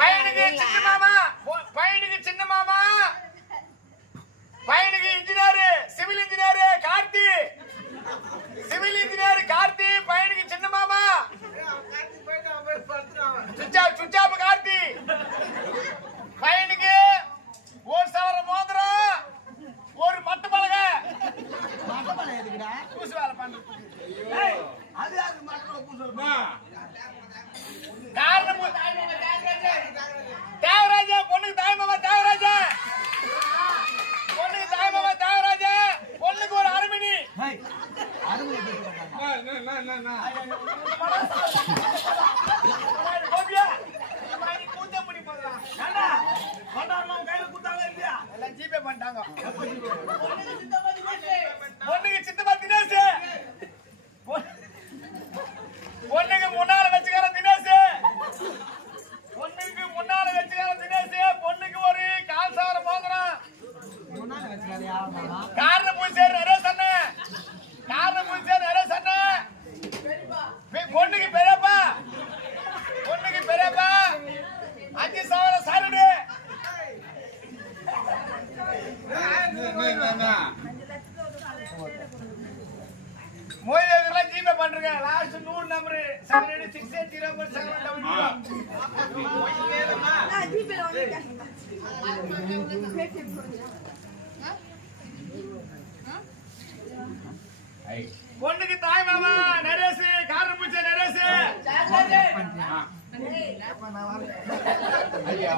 பையனுக்கு சின்ன மாமா பையனுக்கு சின்ன மாமா. பையனுக்கு engineer civil engineer Karthi. Civil engineer Karthi பையனுக்கு சின்ன மாமா. சுச்சா சுச்சாப்பு கார்த்தி. பையனுக்கு ஒரு சவர மோதிரம் ஒரு மட்டு பலகை. பூசு வேலை பண்றது காரணம் தேவராஜா பொண்ணுக்கு தாய்மாமா தேவராஜா பொண்ணுக்கு தாய்மாமா தேவராஜா பொண்ணுக்கு ஒரு கோபியா. கூத்தப்படி போகலாம் எல்லாம் ஜிபே பண்ணிட்டாங்க பொண்ணுக்கு சித்தப்பா தினேஷ் பொண்ணு- பொண்ணுக்கு முன்னால வச்சுக்கிற தினேஷ் பொண்ணுக்கு முன்னால வச்சுக்கிற தினேஷ் பொண்ணுக்கு ஒரு கால் சாவர மோதிரம் காரணம் போய் சேர் நரேஷ் அண்ணன் காரணம் போய் சேர் நரேஷ் அண்ணன் பெ- பொண்ணுக்கு பெரியப்பா. பொண்ணுக்கு பெரியப்பா. அஞ்சு சவர சாருடு. மோதிரம் ஜிபே பண்றேங்க. லாஸ்ட் நூறு number seven eight six eight zero four seven double ஐயா